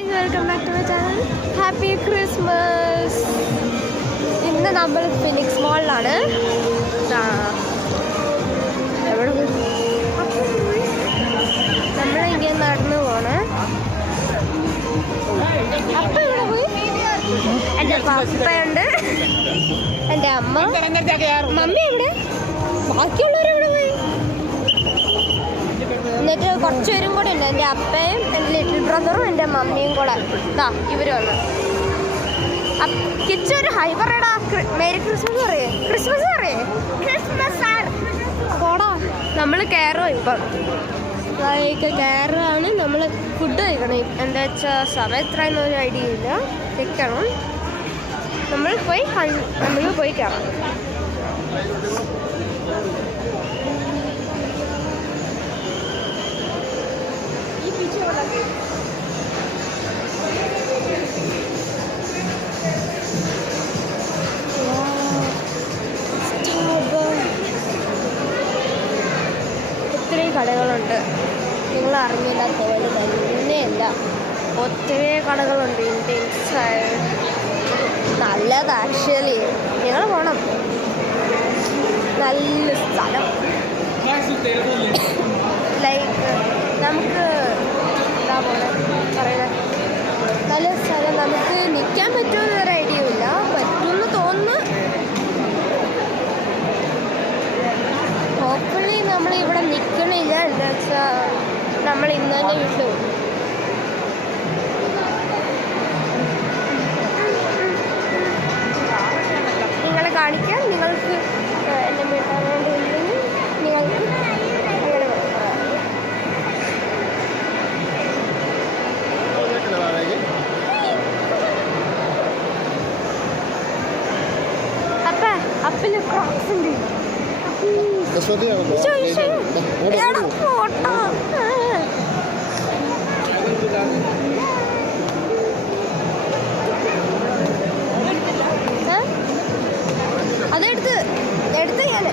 Welcome back to my channel. Happy Christmas. ഇന്ന് നമ്മൾ phoenix മോളിലാണ്. എവിടെ നമ്മളിങ്ങനെ നടന്നു പോണ്. അപ്പ ഇവിടെ പോയി എൻ്റെ പപ്പയുണ്ട്, എൻ്റെ അമ്മ, മമ്മി എവിടെ, ബാക്കിയുള്ളവരെവിടെ പോയി? എന്നിട്ട് കുറച്ച് പേരും കൂടെ ഉണ്ട്. എൻ്റെ അപ്പയും എൻ്റെ ലിറ്റിൽ ബ്രദറും എൻ്റെ മമ്മിയും കൂടെ ഇവർ വന്നു. കിച്ചു ഒരു ഹൈ പറയടാ. മേരി ക്രിസ്മസ് പറയേ, ക്രിസ്മസ് പറയേ, ക്രിസ്മസ് പോടാ. നമ്മൾ കയറോ ഇപ്പം കയറാണ്. നമ്മൾ ഫുഡ് കഴിക്കണം. എന്താ വെച്ചാൽ സമയം എത്രയെന്നൊരു ഐഡിയ ഇല്ല, വെക്കണം. നമ്മൾ പോയി കയറാം. ഒത്തിരി കടകളുണ്ട്. നിങ്ങൾ അറിഞ്ഞില്ലാത്ത പോലെ തന്നെയല്ല, ഒത്തിരി കടകളുണ്ട് ഇന്ത്യൻ സൈഡ്. നല്ലത് ആക്ച്വലി. നിങ്ങൾ പോകണം. നല്ല സ്ഥലം. ലൈക്ക് നമുക്ക് എന്താ പറയുന്നത്, നല്ല സ്ഥലം. നമുക്ക് നിൽക്കാൻ പറ്റുമെന്നൊരു ഐഡിയ ഇല്ല. പറ്റുമെന്ന് തോന്നുന്നു. ഹോപ്പ്ഫുള്ളി നമ്മളിവിടെ നിൽക്കണില്ല. എന്താ വെച്ചാൽ നമ്മൾ ഇന്ന് തന്നെ വിട്ടു. നിങ്ങളെ കാണിക്കാൻ നിങ്ങൾക്ക് എൻ്റെ വീട്ടാൻ വേണ്ടി ഉണ്ടെങ്കിൽ നിങ്ങൾക്ക് അങ്ങനെ അപ്പില് ക്രോക്സ് ഉണ്ട്. അതെടുത്ത് ഞാൻ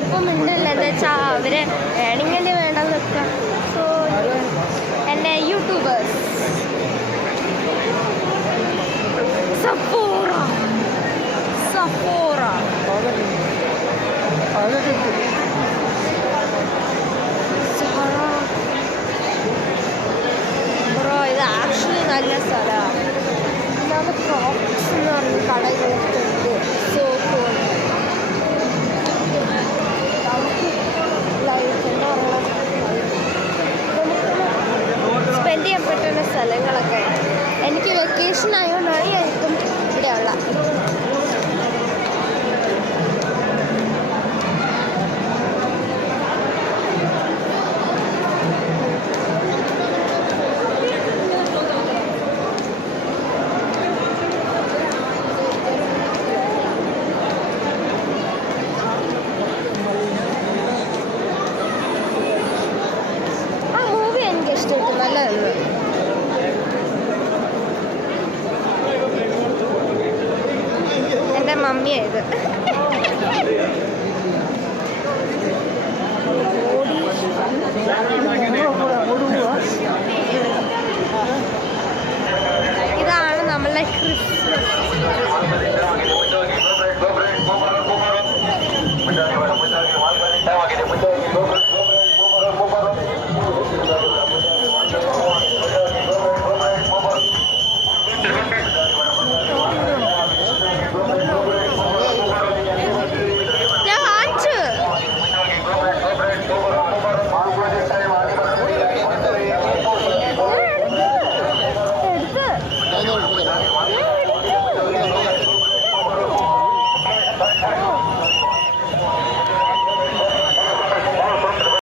ഇപ്പം മിണ്ടില്ല. എന്താ വെച്ചാൽ അവര് വേണമെങ്കിൽ വേണ്ടെന്ന് വെക്കാം. സോ എൻ്റെ യൂട്യൂബേഴ്സ് സഫോറ ബ്രോ, ഇത് ആക്ച്വലി നല്ല സ്ഥലമാണ്. ഇതാണ് ക്രോക്സ് എന്ന് പറഞ്ഞ കടകളൊക്കെ ഉണ്ട്. So cool. ലൈഫ് എന്താ പറയുക, സ്പെൻഡ് ചെയ്യാൻ പറ്റുന്ന സ്ഥലങ്ങളൊക്കെ. എനിക്ക് വെക്കേഷൻ ആയതുകൊണ്ടാണ് ഞാൻ ഇപ്പം ഇവിടെയുള്ള. നല്ലതാണ്. എൻ്റെ മമ്മിയായത്.